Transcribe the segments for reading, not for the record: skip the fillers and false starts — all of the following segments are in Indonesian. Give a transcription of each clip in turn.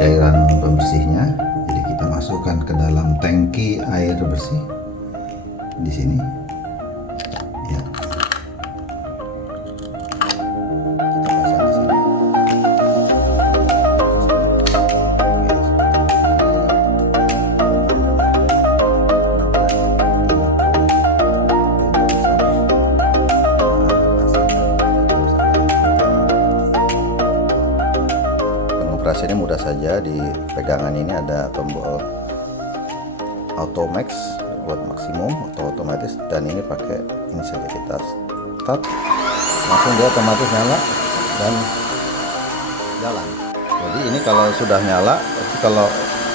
cairan pembersihnya. Jadi kita masukkan ke dalam tangki air bersih di sini. Ya. Kita pasang di sini. Pengoperasiannya mudah saja. Di pegangan ini ada tombol auto max buat maksimum atau otomatis, dan ini pakai ini saja, kita start langsung dia otomatis nyala dan jalan. Jadi ini kalau sudah nyala, tapi kalau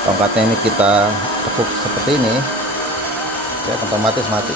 tongkatnya ini kita tekuk seperti ini, dia otomatis mati.